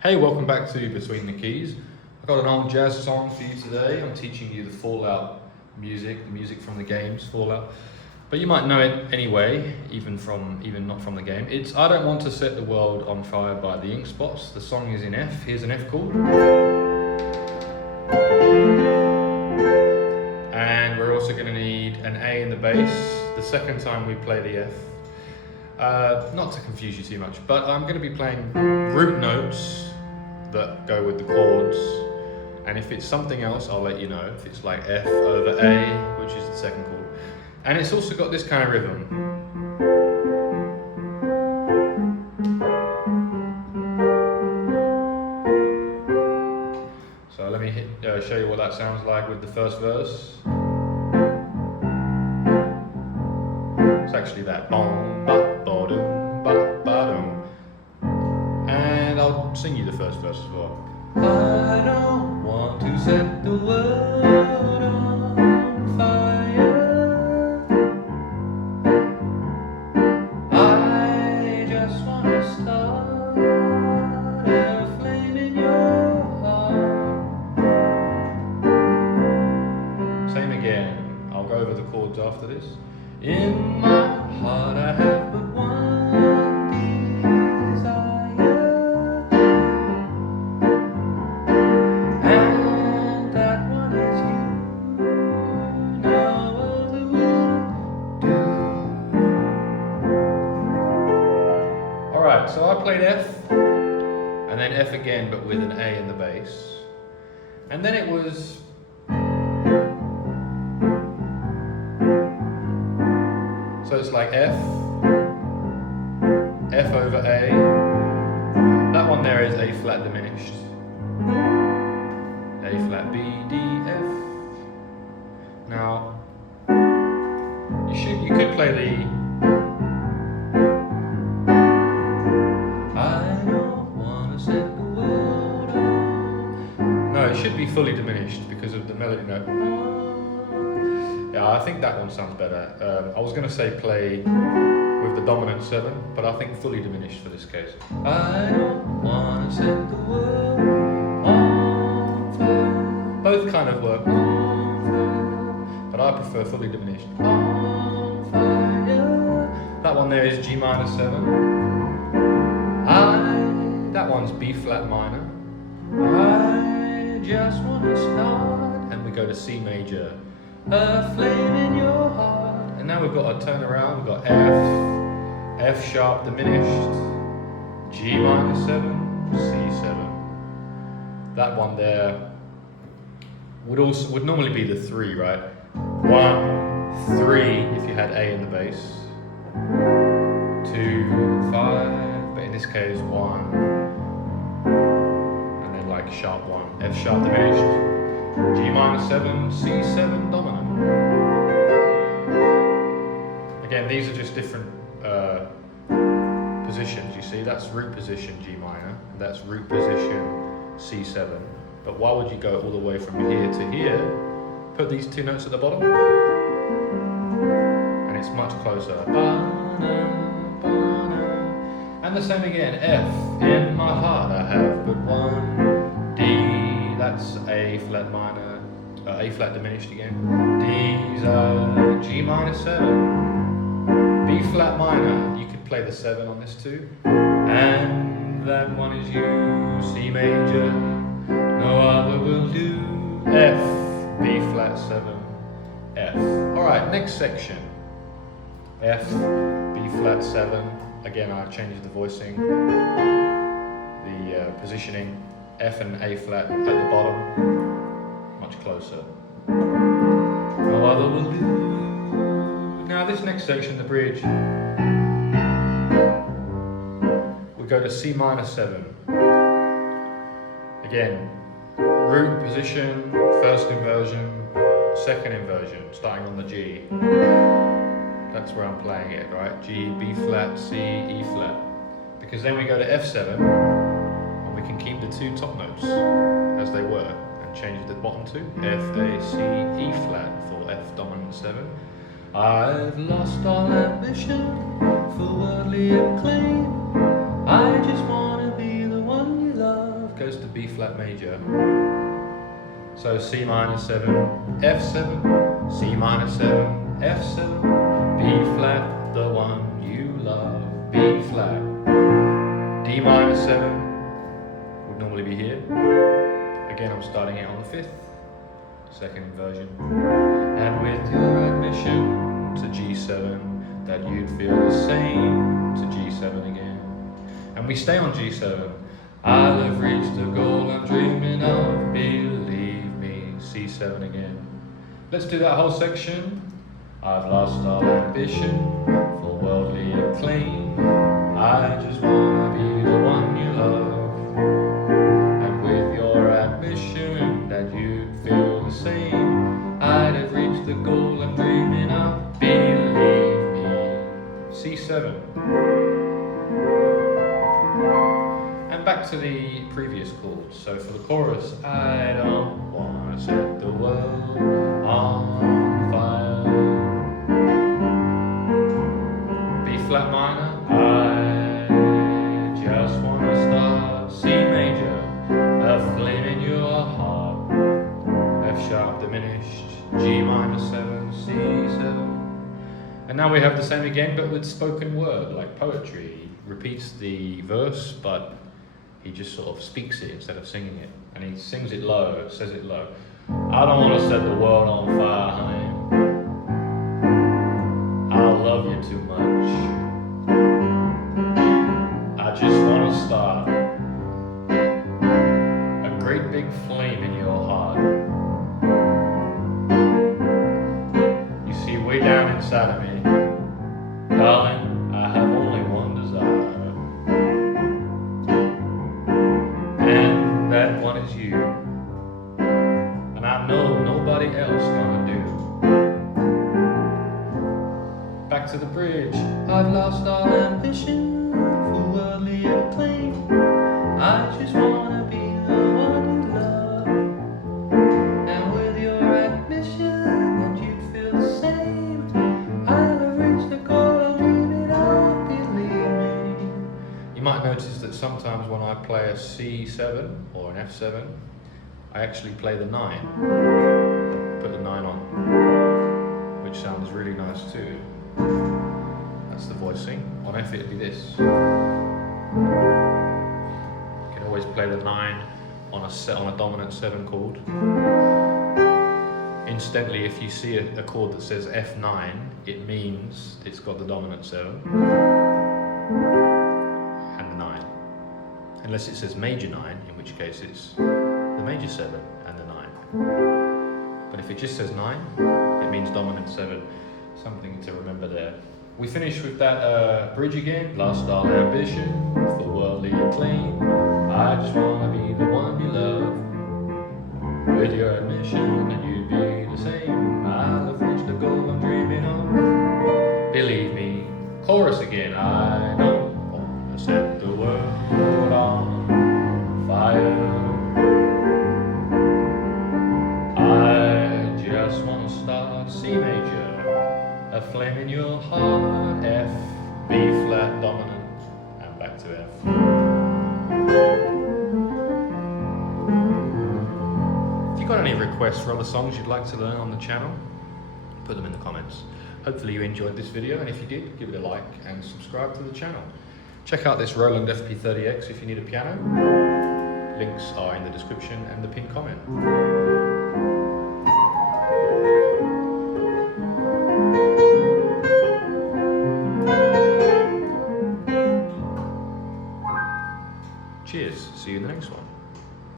Hey, welcome back to Between the Keys. I've got an old jazz song for you today. I'm teaching you the Fallout music, the music from the games Fallout. But you might know it anyway, even not from the game. It's I Don't Want to Set the World on Fire by the Ink Spots. The song is in F. Here's an F chord. And we're also going to need an A in the bass the second time we play the F. Not to confuse you too much, but I'm going to be playing root notes that go with the chords, and if it's something else I'll let you know. If it's like F over A, which is the second chord, and it's also got this kind of rhythm. So let me show you what that sounds like with the first verse. It's actually that bom ba ba dum ba ba dum. And I'll sing you the first verse as well. I don't want to set the world on fire. I just want to start a flame in your heart. Same again. I'll go over the chords after this. In my heart I have but one desire, and that one is you. No other will do. Alright, so I played F, and then F again, but with an A in the bass. And then it was so it's like F, F over A. That one there is A flat diminished. A flat B, D, F. Now, you could play the I don't want to set the world on. No, it should be fully diminished because of the melody note. Yeah, I think that one sounds better. I was going to say play with the dominant 7, but I think fully diminished for this case. I don't want to set the world on fire. Both kind of work, but I prefer fully diminished. On fire. That one there is G minor 7. That one's B flat minor. I just want to start, and we go to C major. A flame in your heart. And now we've got a turn around. We've got F, F sharp diminished, G minor 7, C7. That one there would normally be the 3, right? 1, 3 if you had A in the bass. 2, 5, but in this case 1, and then like sharp 1, F sharp diminished, G minor 7, C7 dominant. Again, these are just different positions, you see. That's root position G minor, and that's root position C7. But why would you go all the way from here to here? Put these two notes at the bottom, and it's much closer. And the same again, F, in my heart I have but one. D, that's A flat minor, A flat diminished again. D's are G minor 7, B flat minor. You could play the 7 on this too. And that one is you, C major, no other will do. F, B flat 7, F. Alright, next section. F, B flat 7. Again, I've changed the voicing, the positioning. F and A flat at the bottom, much closer. No other will do. Now this next section, the bridge, we go to C minor 7. Again, root position, first inversion, second inversion, starting on the G. That's where I'm playing it, right? G, B flat, C, E flat. Because then we go to F7, and we can keep the two top notes as they were, and change the bottom two. F, A, C, E flat for F dominant 7. I've lost all ambition for worldly acclaim. I just want to be the one you love. B flat major. So C minor 7, F7, C minor 7, F7, B flat, the one you love, B flat, D minor 7 would normally be here. Again, I'm starting it on the 5th, second inversion. And with your admission to G7, that you'd feel the same to G7 again. And we stay on G7. I'll have reached the goal I'm dreaming of, believe me, C7 again. Let's do that whole section. I've lost all ambition for worldly acclaim. I just wanna be the one you love. And with your admission that you'd feel the same, I'd have reached the goal I'm dreaming of, believe me, C7. And back to the previous chords. So for the chorus, I don't wanna set the world on fire. B flat minor, I just wanna start. C major, a flame in your heart. F sharp diminished, G minor 7, C7. And now we have the same again, but with spoken word, like poetry. He repeats the verse, but he just sort of speaks it instead of singing it. And he sings it low, says it low. I don't want to set the world on fire, honey. I love you too much. I just want to start a great big flame in your heart. You see, way down inside of me, darling, I have only one desire. And that one is you. And I know nobody else gonna do. Back to the bridge. I've lost all ambition for worldly acclaim. I just wanna be the one you love. And with your admission that you'd feel the same, I'll have reached the goal I'm dreaming of, believe me. You might notice that sometimes when I play a C7 or an F7, I actually play the 9. Put the 9 on, which sounds really nice too. That's the voicing. On F it'd be this. You can always play the 9 on a dominant 7 chord. Incidentally, if you see a chord that says F9, it means it's got the dominant 7 and the 9. Unless it says major 9, in which case it's the major 7 and the 9. But if it just says 9, it means dominant 7. Something to remember there. We finish with that bridge again. Lost all ambition for worldly acclaim. I just wanna be the one you love. With your admission that you'd be the same, I'll have reached the goal I'm dreaming of. Believe me. Chorus again. I don't wanna set the world on fire. I just wanna start. C major, a flame in your heart. F, B flat dominant, and back to F. If you've got any requests for other songs you'd like to learn on the channel, put them in the comments. Hopefully you enjoyed this video, and if you did, give it a like and subscribe to the channel. Check out this Roland FP-30X if you need a piano. Links are in the description and the pinned comment. Cheers, see you in the next one.